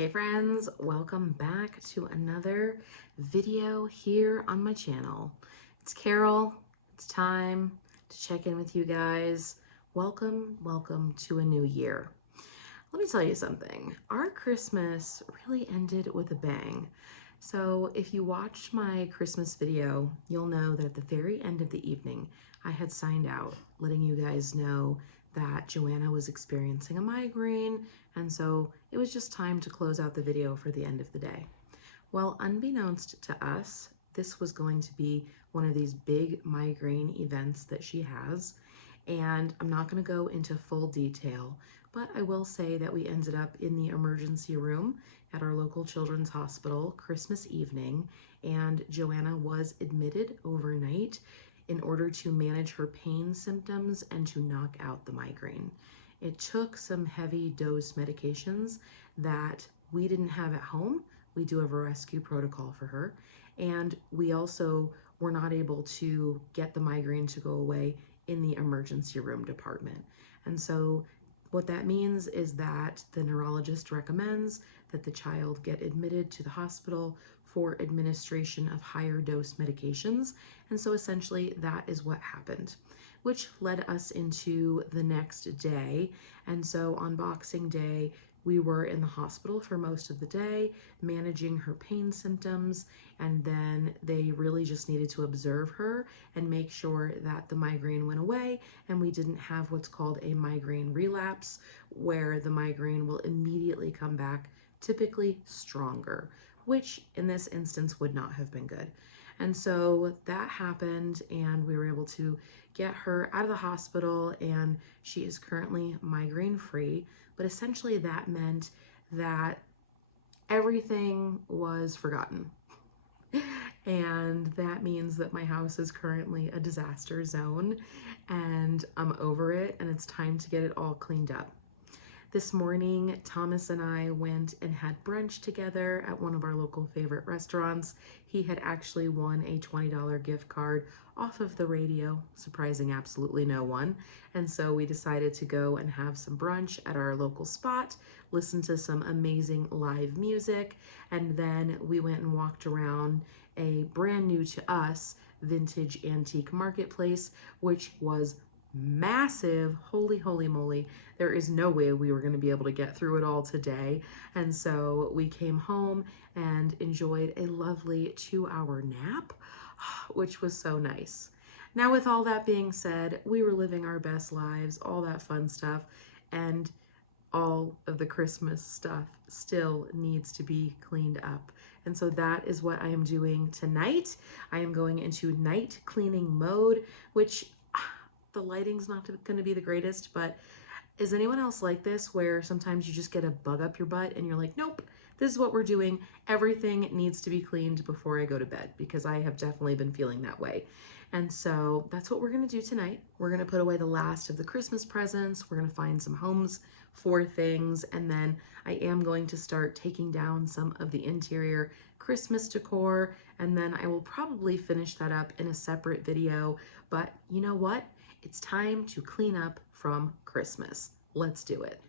Hey friends, welcome back to another video here on my channel. It's Carol. It's time to check in with you guys. Welcome to a new year. Let me tell you something. Our Christmas really ended with a bang. So if you watched my Christmas video, you'll know that at the very end of the evening, I had signed out, letting you guys know that Joanna was experiencing a migraine, and so it was just time to close out the video for the end of the day. Well, unbeknownst to us, this was going to be one of these big migraine events that she has, and I'm not going to go into full detail, but I will say that we ended up in the emergency room at our local children's hospital Christmas evening, and Joanna was admitted overnight in order to manage her pain symptoms and to knock out the migraine. It took some heavy dose medications that we didn't have at home. We do have a rescue protocol for her, and we also were not able to get the migraine to go away in the emergency room department. And so what that means is that the neurologist recommends that the child get admitted to the hospital for administration of higher dose medications. And so essentially that is what happened, which led us into the next day. And so on Boxing Day, we were in the hospital for most of the day, managing her pain symptoms, and then they really just needed to observe her and make sure that the migraine went away and we didn't have what's called a migraine relapse, where the migraine will immediately come back, typically stronger, which in this instance would not have been good. And so that happened, and we were able to get her out of the hospital, and she is currently migraine free. But essentially that meant that everything was forgotten. And that means that my house is currently a disaster zone, and I'm over it, and it's time to get it all cleaned up. This morning, Thomas and I went and had brunch together at one of our local favorite restaurants. He had actually won a $20 gift card off of the radio, surprising absolutely no one. And so we decided to go and have some brunch at our local spot, listen to some amazing live music, and then we went and walked around a brand new to us vintage antique marketplace, which was massive. Holy moly, there is no way we were going to be able to get through it all today. And so we came home and enjoyed a lovely 2-hour nap, which was so nice. Now, with all that being said, we were living our best lives, all that fun stuff, and all of the Christmas stuff still needs to be cleaned up. And so that is what I am doing tonight. I am going into night cleaning mode, which the lighting's not going to be the greatest, but is anyone else like this, where sometimes you just get a bug up your butt and you're like, nope, this is what we're doing. Everything needs to be cleaned before I go to bed, because I have definitely been feeling that way. And so that's what we're going to do tonight. We're going to put away the last of the Christmas presents. We're going to find some homes for things. And then I am going to start taking down some of the interior Christmas decor. And then I will probably finish that up in a separate video. But you know what? It's time to clean up from Christmas. Let's do it.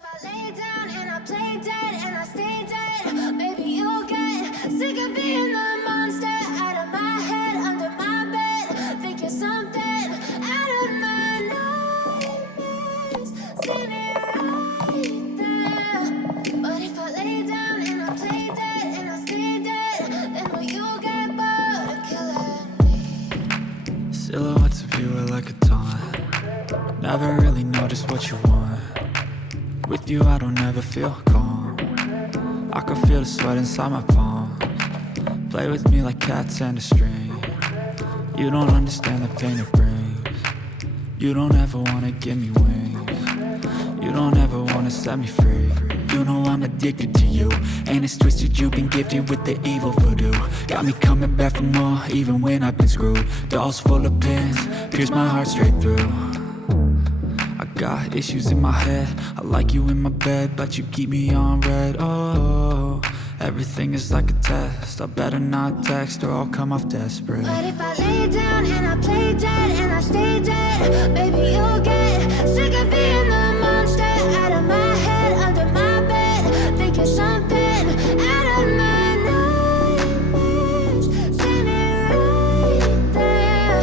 if I lay down and I play dead and I stay dead, maybe you'll get sick of being the monster out of my head, under my bed. Think you're something out of my nightmares, standing right there. But if I lay down and I play dead and I stay dead, then will you get bored of killing me? Silhouettes of you are like a taunt. Never really know just what you want. With you I don't ever feel calm. I can feel the sweat inside my palm. Play with me like cats and a string. You don't understand the pain it brings. You don't ever wanna give me wings. You don't ever wanna set me free. You know I'm addicted to you, and it's twisted, you've been gifted with the evil voodoo. Got me coming back for more, even when I've been screwed. Dolls full of pins, pierce my heart straight through. I got issues in my head, I like you in my bed, but you keep me on red. Oh, everything is like a test, I better not text or I'll come off desperate. But if I lay down and I play dead and I stay dead, baby you'll get sick of being the monster out of my head, under my bed. Think you're something out of my nightmares, standing right there.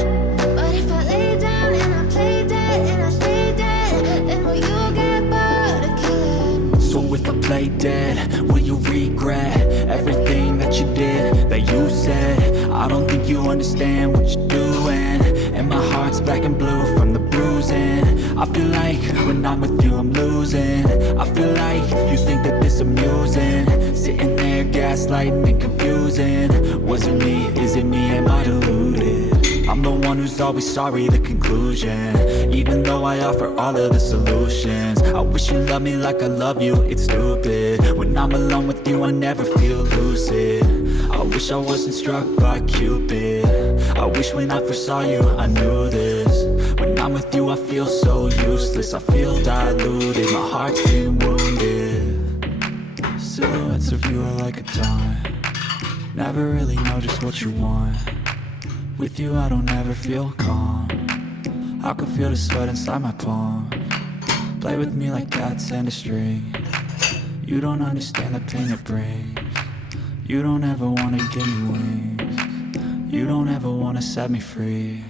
But if I lay down and I play dead and I stay dead, then will you get bored of killing me? So if I play dead, will you regret everything that you did, that you said? I don't think you understand what you're doing, and my heart's black and blue from the bruising. I feel like when I'm with you I'm losing. I feel like you think that this amusing, sitting there gaslighting and confusing. Was it me? Is it me? Am I deluded? I'm the one who's always sorry, the conclusion, even though I offer all of the solutions. I wish you loved me like I love you, it's stupid. When I'm alone with you I never feel lucid. I wish I wasn't struck by Cupid. I wish when I first saw you I knew this. When I'm with you I feel so useless, I feel diluted, my heart's been wounded. Silhouettes of you are like a taunt. Never really know just what you want. With you I don't ever feel calm. I can feel the sweat inside my palm. Play with me like cats and a string. You don't understand the pain it brings. You don't ever wanna give me wings. You don't ever wanna set me free.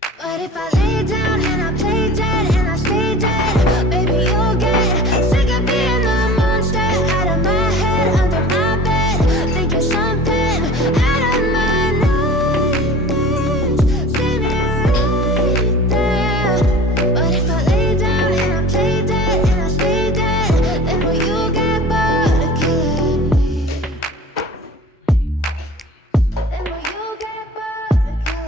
But if I lay down and I play dead and I stay dead, baby you'll get sick of being the monster out of my head, under my bed. Think you're something out of my nightmares, standing right there. But if I lay down and I play dead and I stay dead, then will you get bored of killing me? Then will you get bored of killing me?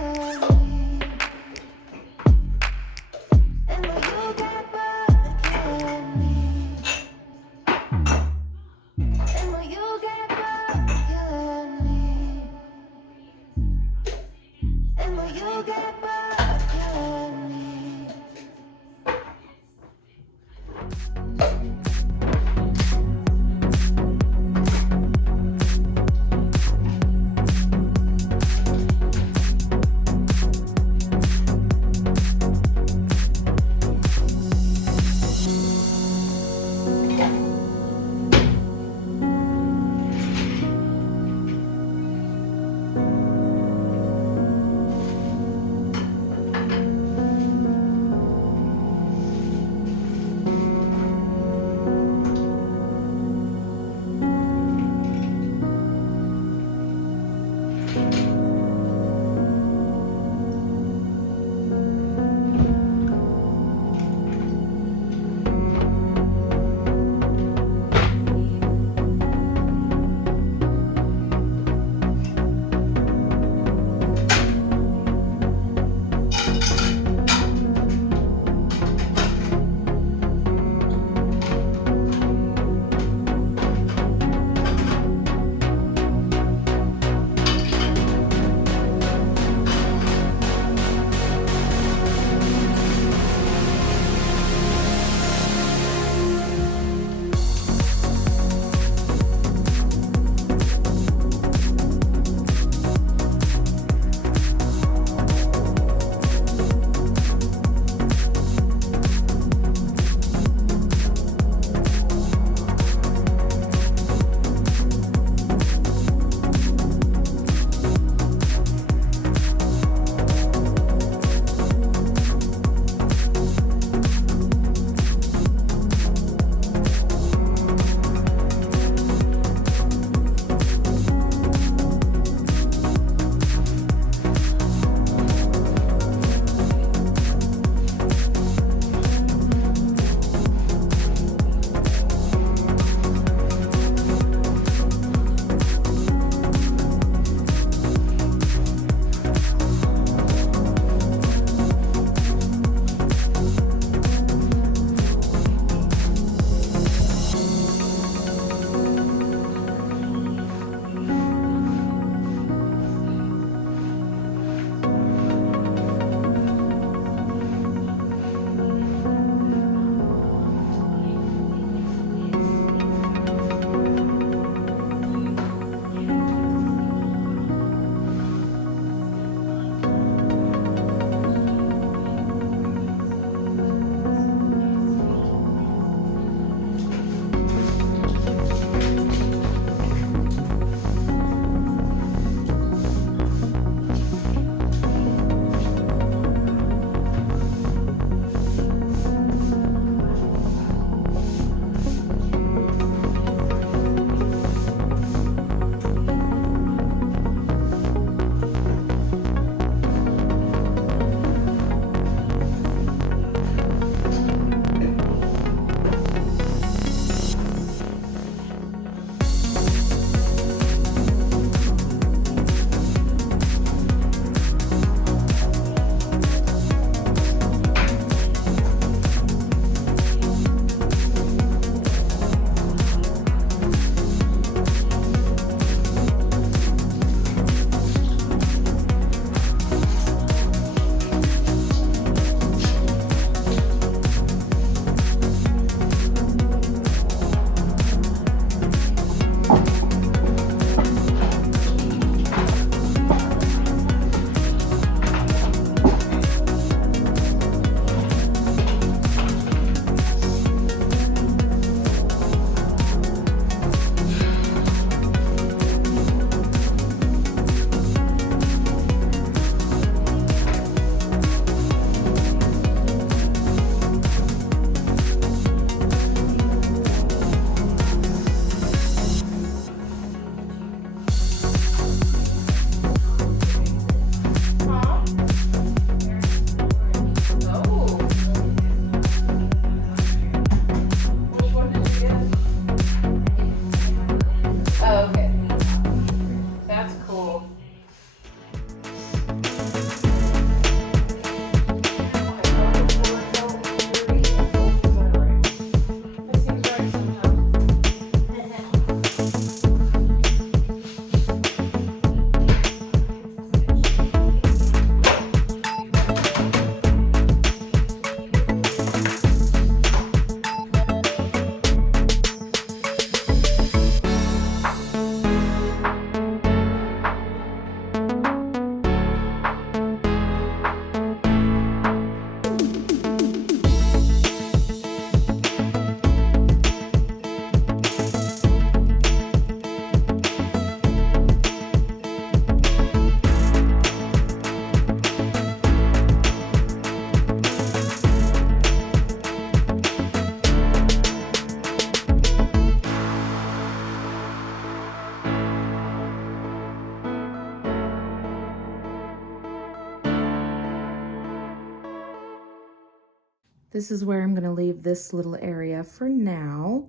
This is where I'm going to leave this little area for now.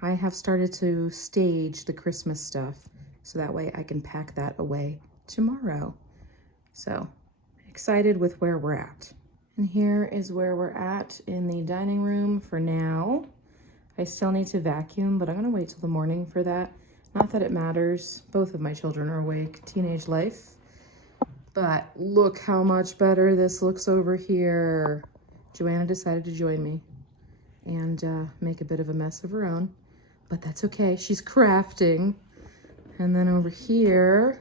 I have started to stage the Christmas stuff so that way I can pack that away tomorrow. So excited with where we're at. And here is where we're at in the dining room for now. I still need to vacuum, but I'm gonna wait till the morning for that. Not that it matters. Both of my children are awake, teenage life. But look how much better this looks over here. Joanna decided to join me and make a bit of a mess of her own, but that's okay. She's crafting. And then over here,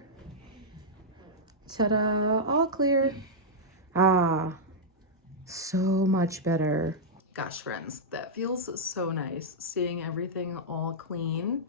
ta-da, all clear. Ah, so much better. Gosh, friends, that feels so nice, seeing everything all clean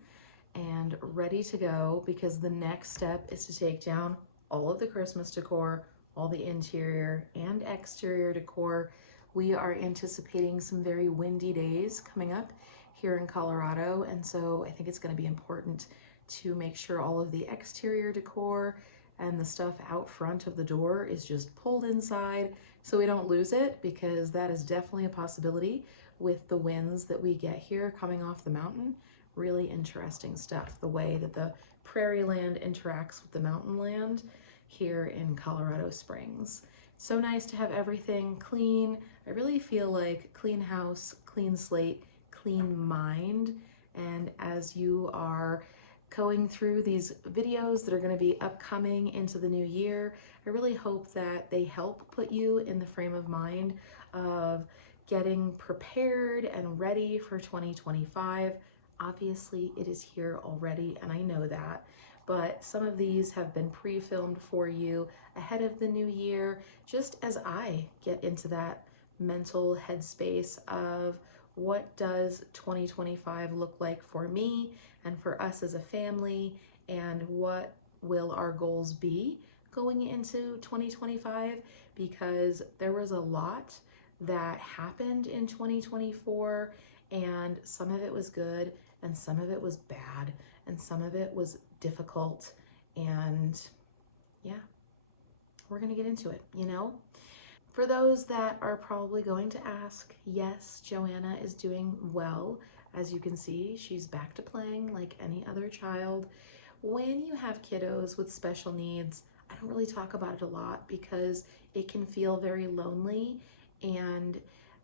and ready to go, because the next step is to take down all of the Christmas decor, all the interior and exterior decor. We are anticipating some very windy days coming up here in Colorado, and so I think it's going to be important to make sure all of the exterior decor and the stuff out front of the door is just pulled inside so we don't lose it, because that is definitely a possibility with the winds that we get here coming off the mountain. Really interesting stuff, the way that the prairie land interacts with the mountain land here in Colorado Springs. So nice to have everything clean. I really feel like clean house, clean slate, clean mind. And as you are going through these videos that are going to be upcoming into the new year, I really hope that they help put you in the frame of mind of getting prepared and ready for 2025. Obviously, it is here already, and I know that, but some of these have been pre-filmed for you ahead of the new year, just as I get into that mental headspace of what does 2025 look like for me and for us as a family, and what will our goals be going into 2025, because there was a lot that happened in 2024, and some of it was good and some of it was bad and some of it was difficult, and yeah, we're gonna get into it, you know? For those that are probably going to ask, yes, Joanna is doing well. As you can see, she's back to playing like any other child. When you have kiddos with special needs, I don't really talk about it a lot because it can feel very lonely, and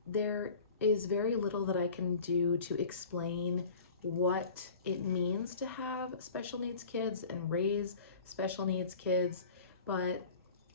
there is very little that I can do to explain what it means to have special needs kids and raise special needs kids. But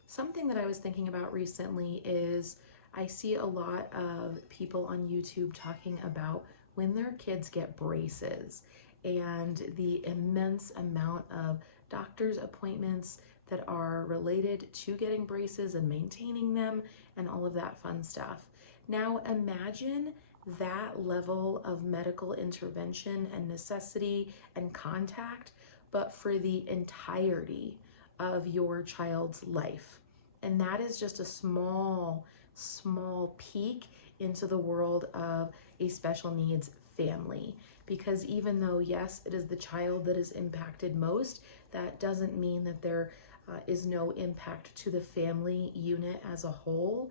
something that I was thinking about recently is I see a lot of people on YouTube talking about when their kids get braces and the immense amount of doctor's appointments that are related to getting braces and maintaining them and all of that fun stuff. Now imagine that level of medical intervention and necessity and contact, but for the entirety of your child's life. And that is just a small, small peek into the world of a special needs family. Because even though, yes, it is the child that is impacted most, that doesn't mean that there is no impact to the family unit as a whole.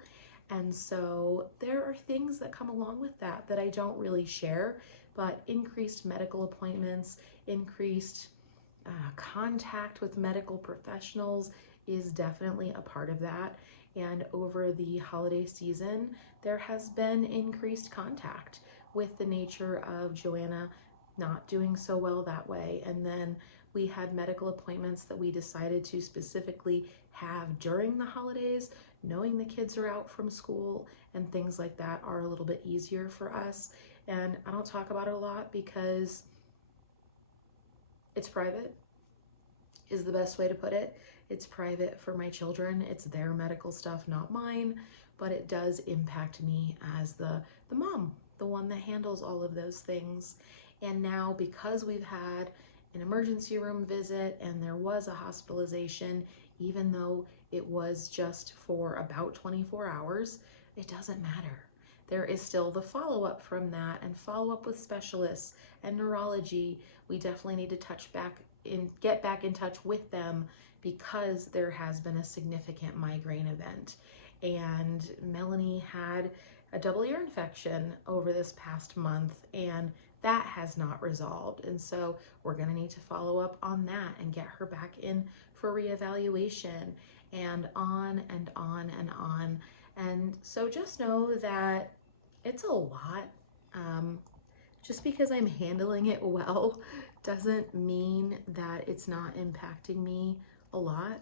And so there are things that come along with that that I don't really share, but increased medical appointments, increased contact with medical professionals is definitely a part of that. And over the holiday season, there has been increased contact with the nature of Joanna not doing so well that way. And then we had medical appointments that we decided to specifically have during the holidays, knowing the kids are out from school and things like that are a little bit easier for us. And I don't talk about it a lot because it's private, is the best way to put it. It's private for my children. It's their medical stuff, not mine, but it does impact me as the mom, the one that handles all of those things. And now, because we've had an emergency room visit and there was a hospitalization, even though it was just for about 24 hours, it doesn't matter. There is still the follow-up from that, and follow-up with specialists and neurology. We definitely need to get back in touch with them, because there has been a significant migraine event. And Melanie had a double ear infection over this past month, and that has not resolved. And so we're going to need to follow up on that and get her back in for reevaluation, and on and on and on. And so just know that it's a lot. Just because I'm handling it well doesn't mean that it's not impacting me a lot,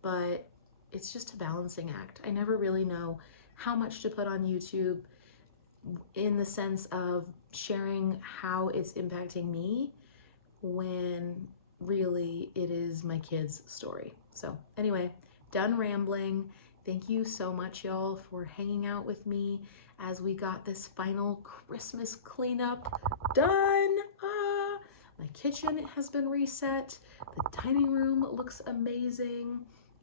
but it's just a balancing act. I never really know how much to put on YouTube in the sense of sharing how it's impacting me when really it is my kids' story. So anyway, done rambling. Thank you so much, y'all, for hanging out with me as we got this final Christmas cleanup done. My kitchen has been reset. The dining room looks amazing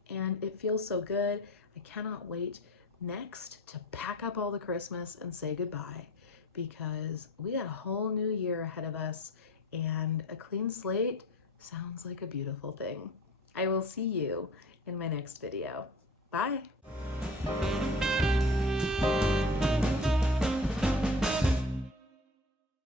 and it feels so good. I cannot wait next to pack up all the Christmas and say goodbye, because we got a whole new year ahead of us, and a clean slate sounds like a beautiful thing. I will see you in my next video. Bye.